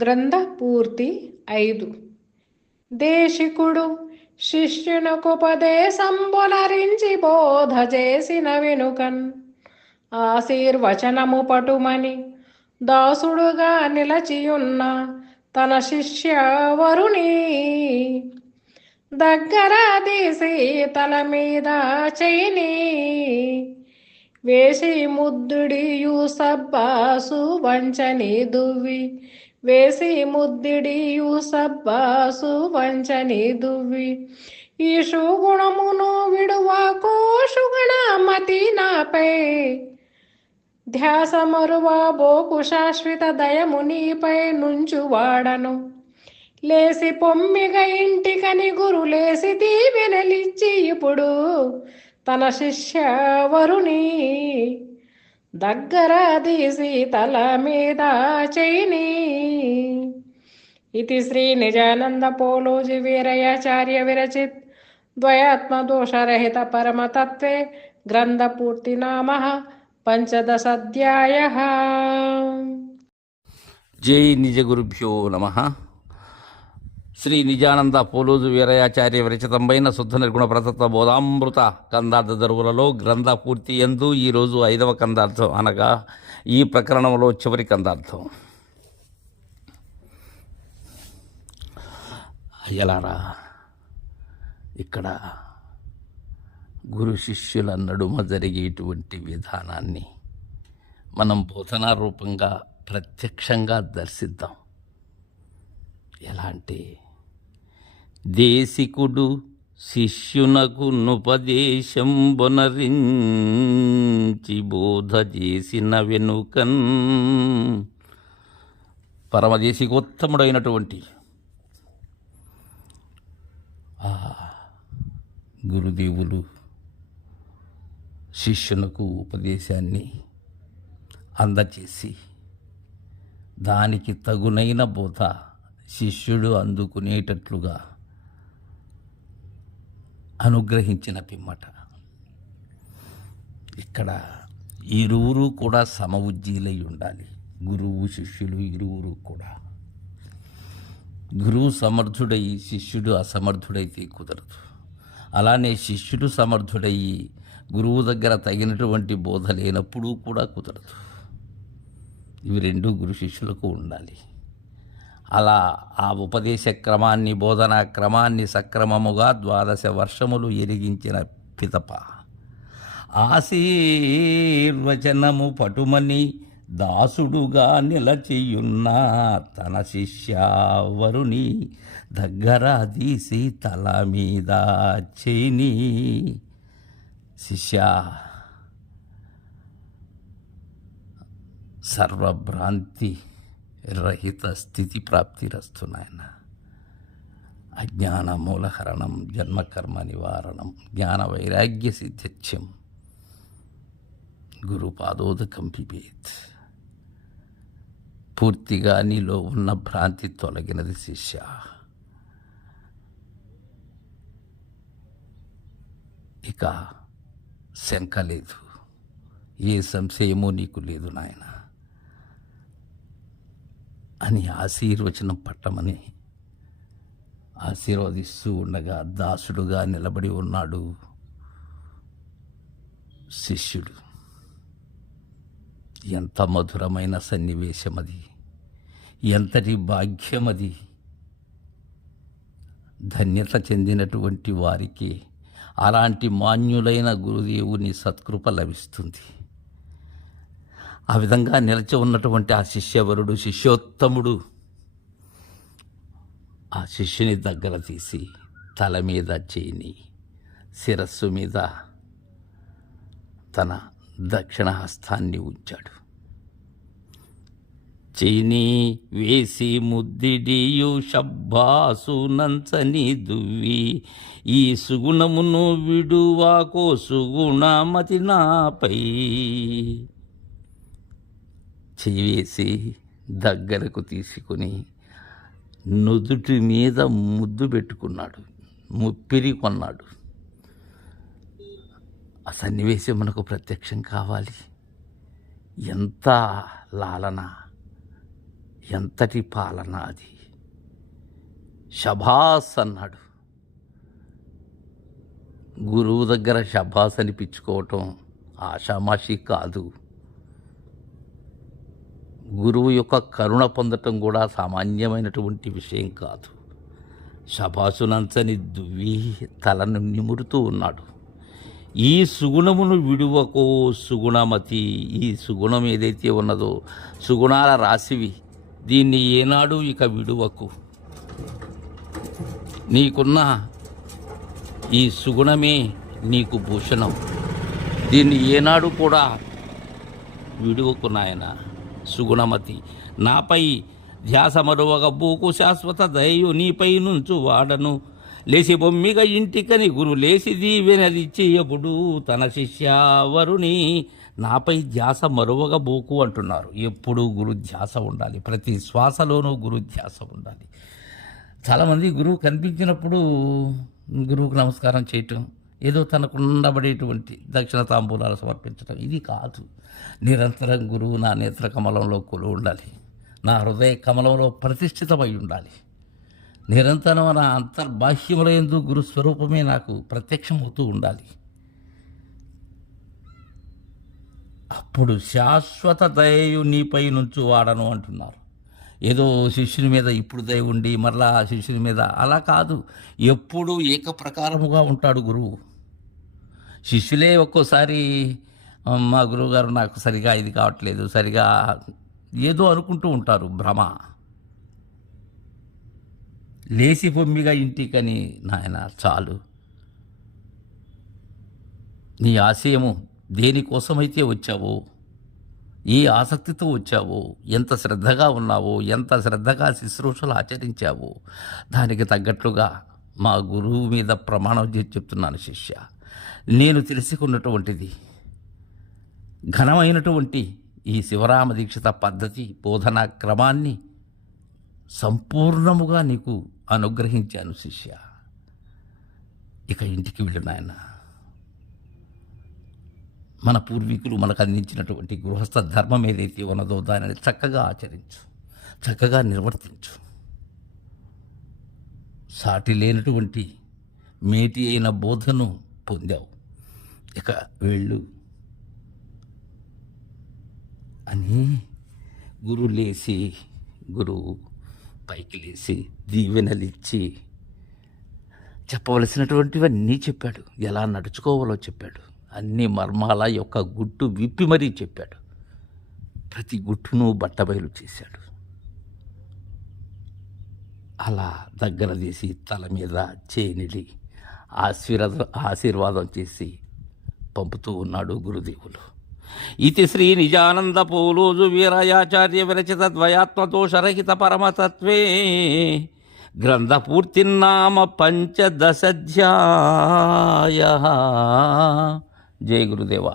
గ్రంథ పూర్తి 5. దేశికుడు శిష్యునకుపదేశంబునరించి బోధ చేసిన వెనుకన్ ఆశీర్వచనము పటుమని దాసుడుగా నిలచియున్న తన శిష్యవరుని దగ్గర తీసి తల మీద చేయిని వేసి ముద్దుడియు సబ్బాసు వంచని దువ్వి వేసి ముద్దుడియు సబ్బాసు వంచని దువ్వి ఈషు గుణమును విడువకు షుగుణ మతి నాపై ధ్యాస మరువా బోకు శాశ్వత దయము నీపై నుంచు వాడను లేసి పొమ్మిగ ఇంటికని గురు లేసి దీవెనలిచ్చి ఇప్పుడు తన శిష్యవరుని దగ్గర తీసి తల మీద చేయిని. ఇది శ్రీ నిజానంద పోలోజి వీరయాచార్య విరచిత్ ద్వయాత్మదోషరహిత పరమతత్వే గ్రంథపూర్తి నామ 15. జై నిజ గురుభ్యో నమః. శ్రీ నిజానంద పోలోజు వీరయాచార్య విరచితమైన శుద్ధ నిర్గుణ ప్రతత్వ బోధామృత కందార్థ దరువులలో గ్రంథ పూర్తి యందు ఈరోజు 5వ కందార్థం, అనగా ఈ ప్రకరణంలో చివరి కందార్థం. అయ్యలారా, ఇక్కడ గురు శిష్యుల నడుమ జరిగేటువంటి విధానాన్ని మనం బోధనా రూపంగా ప్రత్యక్షంగా దర్శిద్దాం. ఎలా అంటే, దేశికుడు శిష్యునకు నుపదేశంబునరించి బోధ చేసిన వెనుకన్, పరమదేశికోత్తముడైనటువంటి గురుదేవులు శిష్యునకు ఉపదేశాన్ని అందచేసి దానికి తగునైన బోధ శిష్యుడు అందుకునేటట్లుగా అనుగ్రహించిన పిమ్మట, ఇక్కడ ఇరువురు కూడా సమవుజ్జీలై ఉండాలి. గురువు శిష్యులు ఇరువురు కూడా. గురువు సమర్థుడయి శిష్యుడు అసమర్థుడైతే కుదరదు. అలానే శిష్యుడు సమర్థుడయ్యి గురువు దగ్గర తగినటువంటి బోధ లేనప్పుడు కూడా కుదరదు. ఇవి రెండు గురు శిష్యులకు ఉండాలి. అలా ఆ ఉపదేశ క్రమాన్ని, బోధనా క్రమాన్ని సక్రమముగా 12 వర్షములు ఎరిగించిన పిదప ఆశీర్వచనము పటుమని దాసుడుగా నిలచియున్న తన శిష్యవరుని దగ్గర తీసి తల మీద చేయిని. శిష్య, సర్వభ్రాంతి రహిత స్థితి ప్రాప్తిరస్తున్నాయన. అజ్ఞాన మూలహరణం, జన్మకర్మ నివారణం, జ్ఞాన వైరాగ్య సిద్ధ్యం, గురుపాదోదకం పిబేత్. పూర్తిగా నీలో ఉన్న భ్రాంతి తొలగినది శిష్య. ఇక శంక లేదు, ఏ సంశయమూ నీకు లేదు నాయన అని ఆశీర్వచనం పట్టమని ఆశీర్వదిస్తూ ఉండగా దాసుడుగా నిలబడి ఉన్నాడు శిష్యుడు. ఎంత మధురమైన సన్నివేశం అది! ఎంతటి భాగ్యమది! ధన్యత చెందినటువంటి వారికి అలాంటి మాన్యులైన గురుదేవుని సత్కృప లభిస్తుంది. ఆ విధంగా నిలిచి ఉన్నటువంటి ఆ శిష్యవరుడు, శిష్యోత్తముడు ఆ శిష్యుని దగ్గర తీసి తల మీద చేయిని, శిరస్సు మీద తన దక్షిణ హస్తాన్ని ఉంచాడు. చేయిని వేసి ముద్దిడియు షబ్బాసు నంచని దువ్వి ఈ సుగుణమును విడువాకో సుగుణమతి నాపై. చేయి వేసి దగ్గరకు తీసుకుని నుదుటి మీద ముద్దు పెట్టుకున్నాడు, ముప్పిరి కొన్నాడు. ఆ సన్నివేశం మనకు ప్రత్యక్షం కావాలి. ఎంత లాలన, ఎంతటి పాలన అది! షబాస్ అన్నాడు. గురువు దగ్గర షబాస్ అనిపించుకోవటం ఆషామాషి కాదు. గురువు యొక్క కరుణ పొందటం కూడా సామాన్యమైనటువంటి విషయం కాదు. షబాసునంచని దువ్వి తలను నిమురుతూ ఉన్నాడు. ఈ సుగుణమును విడువకో సుగుణమతి. ఈ సుగుణం ఏదైతే ఉన్నదో సుగుణాల రాశివి, దీన్ని ఏనాడు ఇక విడువకు. నీకున్న ఈ సుగుణమే నీకు భూషణం. దీన్ని ఏనాడు కూడా విడువకు నాయన. సుగుణమతి నాపై ధ్యాస మరువగ బూకు శాశ్వత దయయు నీపై నుంచు వాడను. లేచి బొమ్మిగ ఇంటికని గురు లేచి దీవెనది చేయబుడు తన శిష్యావరుని. నాపై ధ్యాస మరువగ బూకు అంటున్నారు. ఎప్పుడూ గురు ధ్యాస ఉండాలి. ప్రతి శ్వాసలోనూ గురు ధ్యాస ఉండాలి. చాలామంది గురువు కనిపించినప్పుడు గురువుకు నమస్కారం చేయటం, ఏదో తనకు ఉండబడేటువంటి దక్షిణ తాంబూలాలు సమర్పించడం, ఇది కాదు. నిరంతరం గురువు నా నేత్ర కమలంలో కొలువు ఉండాలి. నా హృదయ కమలంలో ప్రతిష్ఠితమై ఉండాలి. నిరంతరం నా అంతర్బాహ్యముల యందు గురు స్వరూపమే నాకు ప్రత్యక్షమవుతూ ఉండాలి. అప్పుడు శాశ్వత దయయు నీపై నుంచి వాడను అంటున్నారు. ఏదో శిష్యుని మీద ఇప్పుడు దయ ఉండి మరలా శిష్యుని మీద అలా కాదు. ఎప్పుడూ ఏకప్రకారముగా ఉంటాడు గురువు. శిష్యులే ఒక్కోసారి మా గురువుగారు నాకు సరిగా ఇది కావట్లేదు, సరిగా ఏదో అనుకుంటూ ఉంటారు, భ్రమ. లేచి పొమ్మిగా ఇంటికని నాయన చాలు. నీ ఆశయము దేనికోసమైతే వచ్చావో, ఏ ఆసక్తితో వచ్చావో, ఎంత శ్రద్ధగా ఉన్నావో, ఎంత శ్రద్ధగా శుశ్రూషలు ఆచరించావో, దానికి తగ్గట్లుగా మా గురువు మీద ప్రమాణం చేసి చెప్తున్నాను శిష్య. నేను తెలుసుకున్నటువంటిది ఘనమైనటువంటి ఈ శివరామ దీక్షిత పద్ధతి బోధనా క్రమాన్ని సంపూర్ణముగా నీకు అనుగ్రహించాను శిష్య. ఇక ఇంటికి వెళ్ళు నాయన. మన పూర్వీకులు మనకు అందించినటువంటి గృహస్థ ధర్మం ఏదైతే ఉన్నదో దానిని చక్కగా ఆచరించు, చక్కగా నిర్వర్తించు. సాటి లేనటువంటి మేటి అయిన బోధను పొందావు, ఇక వెళ్ళు అని గురువు పైకి లేచి దీవెనలిచ్చి చెప్పవలసినటువంటివన్నీ చెప్పాడు. ఎలా నడుచుకోవాలో చెప్పాడు. అన్ని మర్మాల యొక్క గుట్టు విప్పి మరీ చెప్పాడు. ప్రతి గుట్టును బట్టబయలు చేశాడు. అలా దగ్గర తీసి తల మీద చేనిలి ఆశీర్వాదం చేసి పంపుతూ ఉన్నాడు గురుదేవులు. ఇది శ్రీ నిజానంద పోలోజు వీరయాచార్య విరచిత ద్వయాత్మదోషరహిత పరమతత్వే గ్రంథపూర్తిర్నామ 15 అధ్యాయ. జయ గురుదేవా.